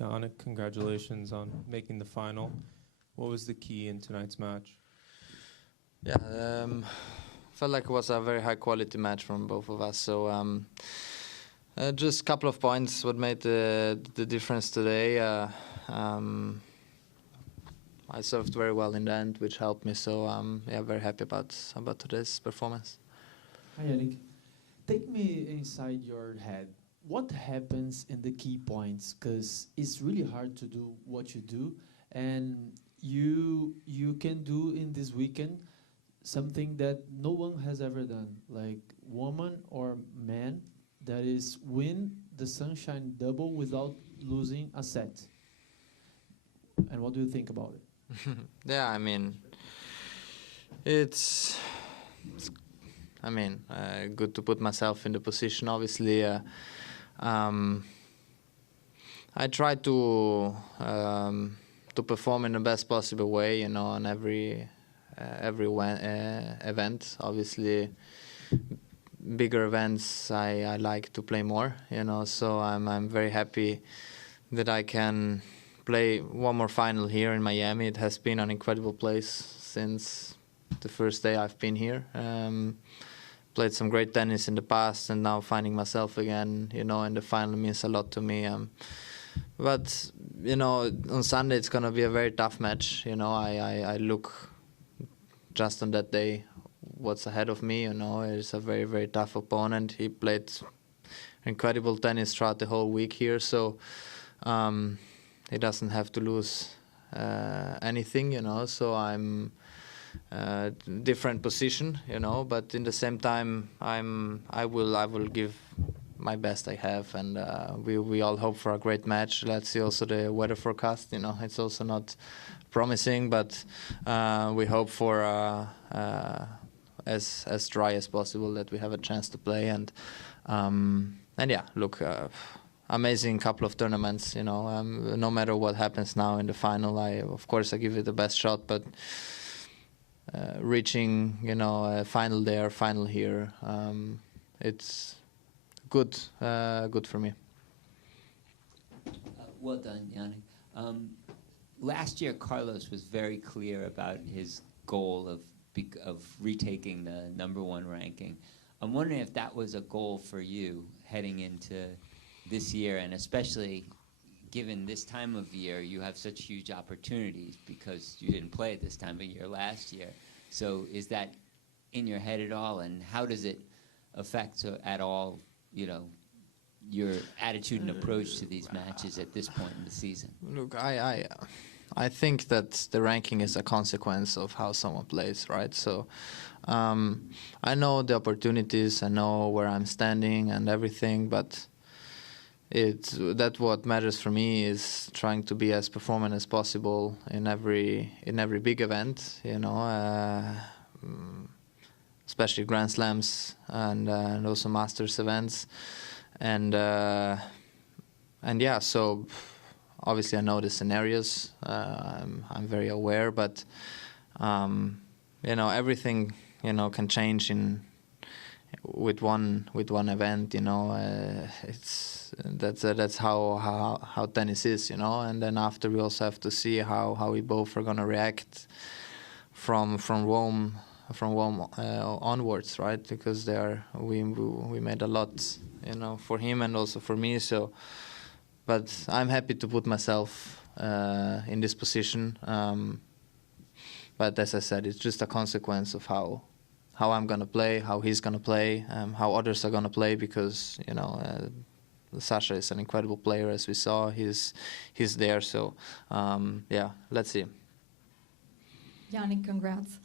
Jannik, congratulations on making the final. What was the key in tonight's match? Yeah, felt like it was a very high quality match from both of us. So just a couple of points what made the difference today. I served very well in the end, which helped me. So yeah, very happy about today's performance. Hi, Jannik. Take me inside your head. What happens in the key points? Because it's really hard to do what you do, and you can do in this weekend something that no one has ever done, like woman or man, that is win the Sunshine Double without losing a set. And what do you think about it? Yeah, I mean, it's good to put myself in the position. Obviously, I try to perform in the best possible way, you know, on every event. Obviously, bigger events I like to play more, you know. So I'm very happy that I can play one more final here in Miami. It has been an incredible place since the first day I've been here. Played some great tennis in the past, and now finding myself again, you know, in the final means a lot to me. But you know, on Sunday it's gonna be a very tough match. You know, I look just on that day what's ahead of me. You know, it's a very, very tough opponent. He played incredible tennis throughout the whole week here, so he doesn't have to lose anything. You know, so I'm different position, you know, but in the same time I will give my best I have, and we all hope for a great match. Let's see also the weather forecast, you know, it's also not promising, but we hope for as dry as possible, that we have a chance to play, and yeah, look, amazing couple of tournaments, you know. No matter what happens now in the final, of course I give it the best shot, but reaching, you know, a final there, final here, it's good for me. Well done, Jannik. Last year, Carlos was very clear about his goal of retaking the #1 ranking. I'm wondering if that was a goal for you heading into this year, and especially given this time of year, you have such huge opportunities because you didn't play at this time of year last year. So is that in your head at all, and how does it affect at all, you know, your attitude and approach to these matches at this point in the season? Look, I think that the ranking is a consequence of how someone plays, right? So I know the opportunities, I know where I'm standing and everything, but what matters for me is trying to be as performant as possible in every big event, you know, especially Grand Slams and also Masters events, and yeah, so obviously I know the scenarios, I'm very aware, but you know, everything, you know, can change with one event, you know. That's how tennis is, you know. And then after, we also have to see how we both are gonna react from Rome onwards, right? Because we made a lot, you know, for him and also for me. So, but I'm happy to put myself in this position. But as I said, it's just a consequence of how I'm gonna play, how he's gonna play, how others are gonna play, because, you know, Sasha is an incredible player, as we saw. He's there, so yeah, let's see. Jannik, congrats.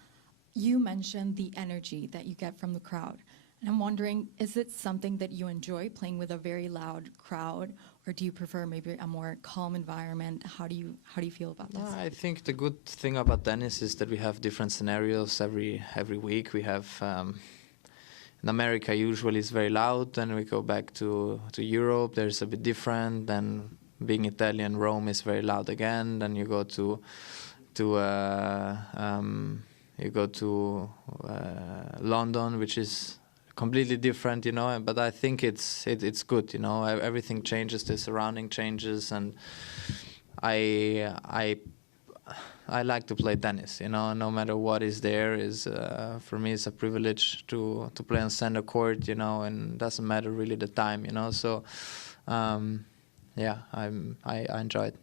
You mentioned the energy that you get from the crowd, and I'm wondering, is it something that you enjoy, playing with a very loud crowd, or do you prefer maybe a more calm environment? How do you feel about this? I think the good thing about tennis is that we have different scenarios every week. We have in America usually it's very loud, then we go back to Europe, there's a bit different, then being Italian, Rome is very loud again, then you go to London, which is completely different, but I think it's good, everything changes, the surrounding changes, and I like to play tennis, no matter what is there. Is for me it's a privilege to play on center court, and it doesn't matter really the time, so yeah, I enjoy it.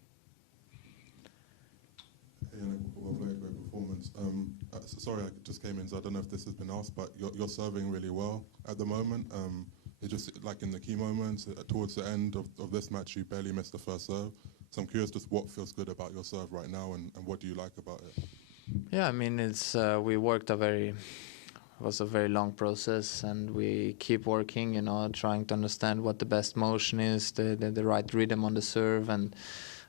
Well, great performance. Sorry, I just came in, so I don't know if this has been asked, but you're serving really well at the moment. It's just like in the key moments, towards the end of this match, you barely missed the first serve. So I'm curious just what feels good about your serve right now, and what do you like about it? Yeah, I mean, it's we worked it was a very long process, and we keep working, trying to understand what the best motion is, the right rhythm on the serve. And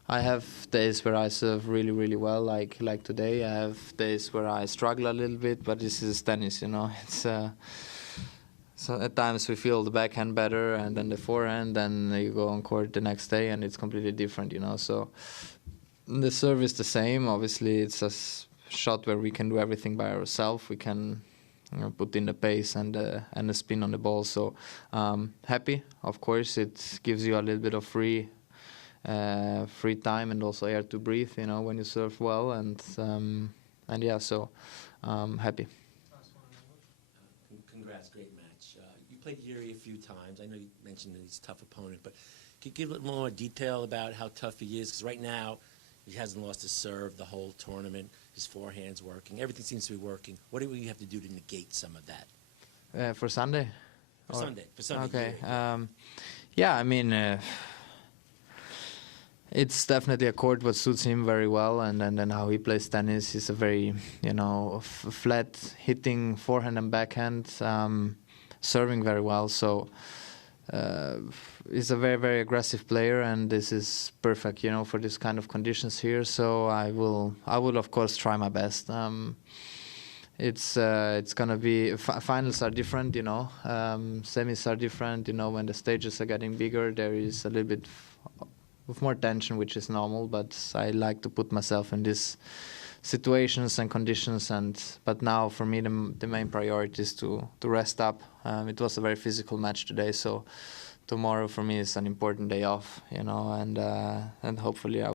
I have days where I serve really, really well, like today. I have days where I struggle a little bit, but this is tennis, It's so at times we feel the backhand better, and then the forehand, then you go on court the next day, and it's completely different, So the serve is the same. Obviously, it's a shot where we can do everything by ourselves. We can put in the pace and the spin on the ball. So happy, of course. It gives you a little bit of free time and also air to breathe, when you serve well, and yeah, so happy. Congrats, great match. You played Yuri a few times. I know you mentioned that he's a tough opponent, but can you give a little more detail about how tough he is? Because right now, he hasn't lost his serve the whole tournament. His forehand's working. Everything seems to be working. What do we have to do to negate some of that? For Sunday? For Sunday. Okay. Yuri. Yeah, I mean, it's definitely a court what suits him very well, and then how he plays tennis is a very, flat hitting forehand and backhand, serving very well. So he's a very, very aggressive player, and this is perfect, for this kind of conditions here. So I will of course try my best. It's gonna be finals are different, semis are different. When the stages are getting bigger, there is a little bit with more tension, which is normal. But I like to put myself in these situations and conditions. But now for me, the main priority is to rest up. It was a very physical match today, so tomorrow for me is an important day off, and hopefully I